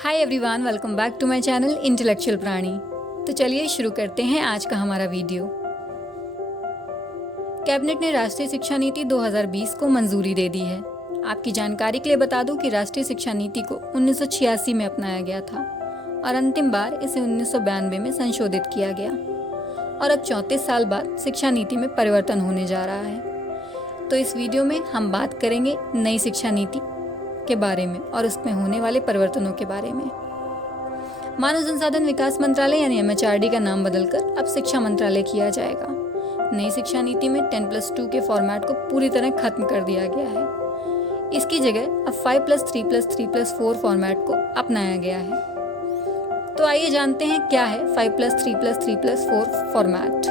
Hi everyone, welcome back to my channel intellectual प्राणी। तो चलिए शुरू करते हैं आज का हमारा वीडियो। कैबिनेट ने राष्ट्रीय शिक्षा नीति 2020 को मंजूरी दे दी है। आपकी जानकारी के लिए बता दूं कि राष्ट्रीय शिक्षा नीति को 1986 में अपनाया गया था और अंतिम बार इसे 1992 में संशोधित किया गया और अब 34 साल बाद शिक्षा नीति में परिवर्तन होने जा रहा है। तो इस वीडियो में हम बात करेंगे नई शिक्षा नीति के बारे में और उसमें होने वाले परिवर्तनों के बारे में। मानव संसाधन विकास मंत्रालय यानी MHRD का नाम बदलकर अब शिक्षा मंत्रालय किया जाएगा। नई शिक्षा नीति में 10+2 के फॉर्मेट को पूरी तरह खत्म कर दिया गया है। इसकी जगह अब 5+3+3+4 फॉर्मेट को अपनाया गया है। तो आइए जानते हैं क्या है 5+3+3+4 फॉर्मेट।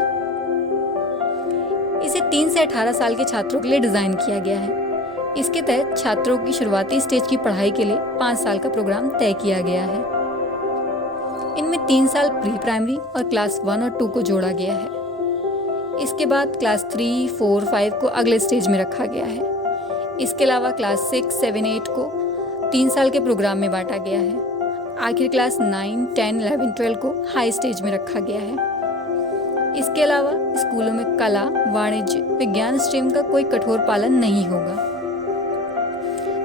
इसे 3 से 18 साल के छात्रों के लिए डिजाइन किया गया है। इसके तहत छात्रों की शुरुआती स्टेज की पढ़ाई के लिए 5 साल का प्रोग्राम तय किया गया है। इनमें 3 साल प्री प्राइमरी और क्लास 1 और 2 को जोड़ा गया है। इसके बाद क्लास 3, 4, 5 को अगले स्टेज में रखा गया है। इसके अलावा क्लास 6, 7, 8 को 3 साल के प्रोग्राम में बांटा गया है। आखिर क्लास 9, 10, 11, 12 को हाई स्टेज में रखा गया है। इसके अलावा स्कूलों में कला, वाणिज्य, विज्ञान स्ट्रीम का कोई कठोर पालन नहीं होगा।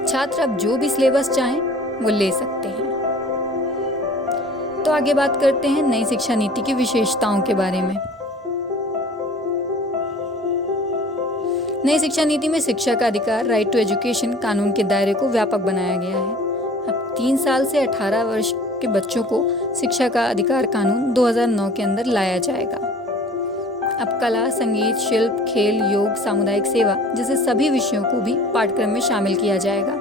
छात्र अब जो भी सिलेबस चाहें वो ले सकते हैं। तो आगे बात करते हैं नई शिक्षा नीति की विशेषताओं के बारे में। नई शिक्षा नीति में शिक्षा का अधिकार, राइट टू एजुकेशन कानून के दायरे को व्यापक बनाया गया है। अब 3 साल से 18 वर्ष के बच्चों को शिक्षा का अधिकार कानून 2009 के अंदर लाया जाएगा। अब कला, संगीत, शिल्प, खेल, योग, सामुदायिक सेवा जैसे सभी विषयों को भी पाठ्यक्रम में शामिल किया जाएगा।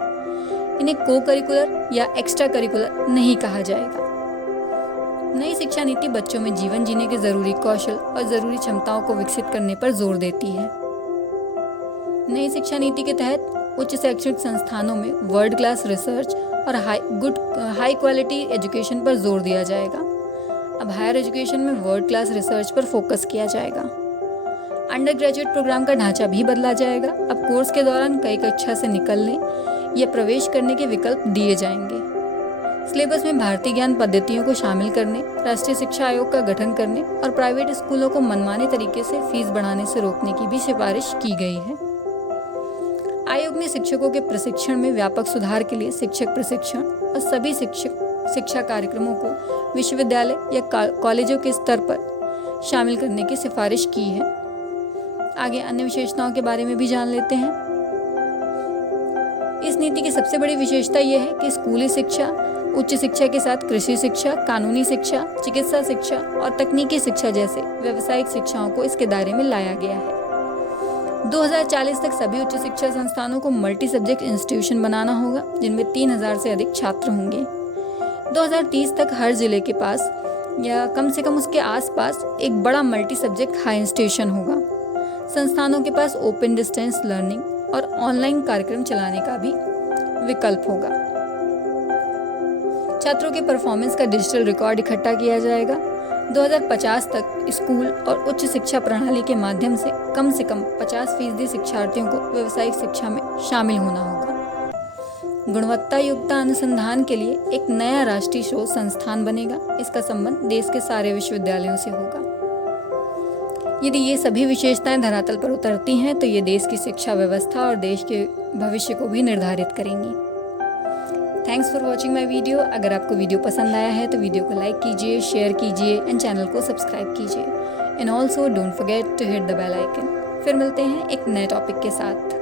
इन्हें को करिकुलर या एक्स्ट्रा करिकुलर नहीं कहा जाएगा। नई शिक्षा नीति बच्चों में जीवन जीने के जरूरी कौशल और जरूरी क्षमताओं को विकसित करने पर जोर देती है। नई शिक्षा नीति के तहत उच्च शैक्षणिक संस्थानों में वर्ल्ड क्लास रिसर्च और हाई क्वालिटी एजुकेशन पर जोर दिया जाएगा। अब हायर एजुकेशन में वर्ल्ड क्लास रिसर्च पर फोकस किया जाएगा। अंडर ग्रेजुएट प्रोग्राम का ढांचा भी बदला जाएगा। अब कोर्स के दौरान कई कक्षा से निकलने या प्रवेश करने के विकल्प दिए जाएंगे। सिलेबस में भारतीय ज्ञान पद्धतियों को शामिल करने, राष्ट्रीय शिक्षा आयोग का गठन करने और प्राइवेट स्कूलों को मनमाने तरीके से फीस बढ़ाने से रोकने की भी सिफारिश की गई है। आयोग ने शिक्षकों के प्रशिक्षण में व्यापक सुधार के लिए शिक्षक प्रशिक्षण और सभी शिक्षा कार्यक्रमों को विश्वविद्यालय या कॉलेजों के स्तर पर शामिल करने की सिफारिश की है। आगे अन्य विशेषताओं के बारे में भी जान लेते हैं। इस नीति की सबसे बड़ी विशेषता यह है कि स्कूली शिक्षा, उच्च शिक्षा के साथ कृषि शिक्षा, कानूनी शिक्षा, चिकित्सा शिक्षा और तकनीकी शिक्षा जैसे व्यावसायिक शिक्षाओं को इसके दायरे में लाया गया है। 2040 तक सभी उच्च शिक्षा संस्थानों को मल्टी सब्जेक्ट इंस्टीट्यूशन बनाना होगा, जिनमें 3000 से अधिक छात्र होंगे। 2030 तक हर जिले के पास या कम से कम उसके आसपास एक बड़ा मल्टी सब्जेक्ट हाई इंस्टीट्यूशन होगा। संस्थानों के पास ओपन डिस्टेंस लर्निंग और ऑनलाइन कार्यक्रम चलाने का भी विकल्प होगा। छात्रों के परफॉर्मेंस का डिजिटल रिकॉर्ड इकट्ठा किया जाएगा। 2050 तक स्कूल और उच्च शिक्षा प्रणाली के माध्यम से कम 50% शिक्षार्थियों को व्यावसायिक शिक्षा में शामिल होना होगा। गुणवत्ता युक्त अनुसंधान के लिए एक नया राष्ट्रीय शोध संस्थान बनेगा। इसका संबंध देश के सारे विश्वविद्यालयों से होगा। यदि ये सभी विशेषताएं धरातल पर उतरती हैं तो ये देश की शिक्षा व्यवस्था और देश के भविष्य को भी निर्धारित करेंगी। Thanks for watching my video. अगर आपको वीडियो पसंद आया है तो वीडियो को लाइक कीजिए, शेयर कीजिए एंड चैनल को सब्सक्राइब कीजिए। And also don't forget to hit the bell icon. फिर मिलते हैं एक नए टॉपिक के साथ।